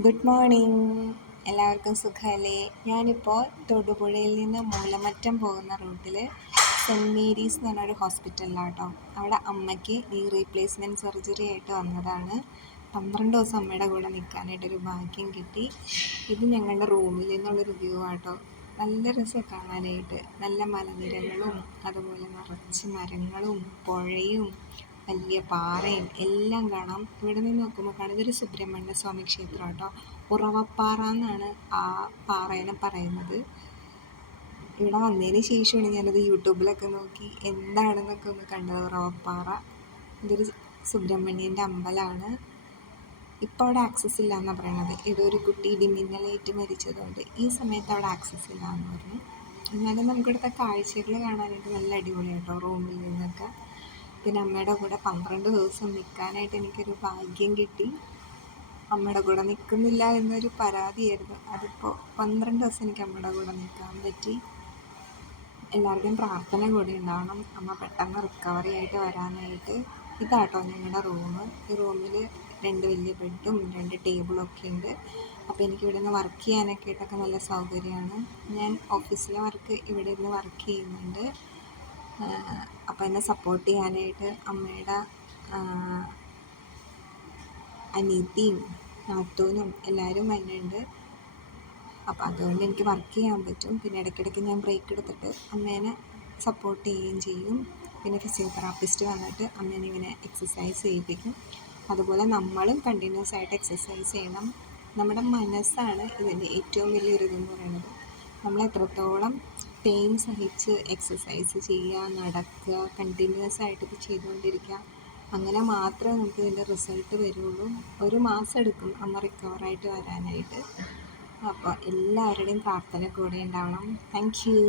Good morning. എല്ലാവർക്കും സുഖമല്ലേ? ഞാനിപ്പോൾ തൊടുപുഴയിൽ നിന്ന് മൂലമറ്റം പോകുന്ന റൂട്ടിൽ സെൻറ്റ് മേരീസ് എന്ന് പറഞ്ഞൊരു ഹോസ്പിറ്റലിലാണ് കേട്ടോ. അവിടെ അമ്മയ്ക്ക് നീ റീപ്ലേസ്മെൻറ്റ് സർജറി ആയിട്ട് വന്നതാണ്. 12 ദിവസം അമ്മയുടെ കൂടെ നിൽക്കാനായിട്ടൊരു ഭാഗ്യം കിട്ടി. ഇത് ഞങ്ങളുടെ റൂമിൽ നിന്നുള്ളൊരു വ്യൂ ആട്ടോ. നല്ല രസം കാണാനായിട്ട്. നല്ല മലനിരകളും അതുപോലെ നിറച്ച് മരങ്ങളും പുഴയും വലിയ പാറയും എല്ലാം കാണാം. ഇവിടെ നിന്ന് നോക്കുമ്പോൾ കാണാം ഇതൊരു സുബ്രഹ്മണ്യ സ്വാമി ക്ഷേത്രം കേട്ടോ. ഉറവപ്പാറ എന്നാണ് ആ പാറേനെ പറയുന്നത്. ഇവിടെ വന്നതിന് ശേഷമാണ് ഞാനത് യൂട്യൂബിലൊക്കെ നോക്കി എന്താണെന്നൊക്കെ ഒന്ന് കണ്ടത്. ഉറവപ്പാറ ഇതൊരു സുബ്രഹ്മണ്യൻ്റെ അമ്പലമാണ്. ഇപ്പോൾ അവിടെ ആക്സസ് ഇല്ല എന്നാണ് പറയണത്. ഏതോ ഒരു കുട്ടി ഇടിമിന്നലേറ്റ് മരിച്ചതുകൊണ്ട് ഈ സമയത്ത് അവിടെ ആക്സസ് ഇല്ല എന്ന് പറഞ്ഞു. എന്നാലും നമുക്കിവിടുത്തെ കാഴ്ചകൾ കാണാനായിട്ട് നല്ല അടിപൊളിയാട്ടോ റൂമിൽ നിന്നൊക്കെ. പിന്നെ അമ്മയുടെ കൂടെ 12 ദിവസം നിൽക്കാനായിട്ട് എനിക്കൊരു ഭാഗ്യം കിട്ടി. അമ്മയുടെ കൂടെ നിൽക്കുന്നില്ല എന്നൊരു പരാതിയായിരുന്നു. അതിപ്പോൾ 12 ദിവസം എനിക്ക് അമ്മയുടെ കൂടെ നിൽക്കാൻ പറ്റി. എല്ലാവരുടെയും പ്രാർത്ഥന കൂടി ഉണ്ടാവണം അമ്മ പെട്ടെന്ന് റിക്കവറി ആയിട്ട് വരാനായിട്ട്. ഇതാട്ടോ ഞങ്ങളുടെ റൂം. ഈ റൂമിൽ 2 വലിയ ബെഡും 2 ടേബിളും ഒക്കെ ഉണ്ട്. അപ്പോൾ എനിക്ക് ഇവിടെ നിന്ന് വർക്ക് ചെയ്യാനൊക്കെ ആയിട്ടൊക്കെ നല്ല സൗകര്യമാണ്. ഞാൻ ഓഫീസിലെ വർക്ക് ഇവിടെ ഇരുന്ന് വർക്ക് ചെയ്യുന്നുണ്ട്. അപ്പോൾ എന്നെ സപ്പോർട്ട് ചെയ്യാനായിട്ട് അമ്മയുടെ അനിയത്തിയും നാത്തൂനും എല്ലാവരും വരുന്നുണ്ട്. അപ്പോൾ അതുകൊണ്ട് എനിക്ക് വർക്ക് ചെയ്യാൻ പറ്റും. പിന്നെ ഇടയ്ക്കിടയ്ക്ക് ഞാൻ ബ്രേക്ക് എടുത്തിട്ട് അമ്മേനെ സപ്പോർട്ട് ചെയ്യുകയും ചെയ്യും. പിന്നെ ഫിസിയോതെറാപ്പിസ്റ്റ് വന്നിട്ട് അമ്മേനെ ഇങ്ങനെ എക്സസൈസ് ചെയ്യിപ്പിക്കും. അതുപോലെ നമ്മളും കണ്ടിന്യൂസ് ആയിട്ട് എക്സസൈസ് ചെയ്യണം. നമ്മുടെ മനസ്സാണ് ഇതിൻ്റെ ഏറ്റവും വലിയൊരു ഇതെന്ന് പറയുന്നത്. നമ്മൾ എത്രത്തോളം പെയിൻ സഹിച്ച് എക്സസൈസ് ചെയ്യുക, നടക്കുക, കണ്ടിന്യൂസ് ആയിട്ട് ഇത് ചെയ്തുകൊണ്ടിരിക്കുക, അങ്ങനെ മാത്രമേ നമുക്ക് ഇതിൻ്റെ റിസൾട്ട് വരുള്ളൂ. 1 മാസം എടുക്കും അമ്മ റിക്കവറായിട്ട് വരാനായിട്ട്. അപ്പോൾ എല്ലാവരുടെയും പ്രാർത്ഥന കൂടെ ഉണ്ടാവണം. Thank you.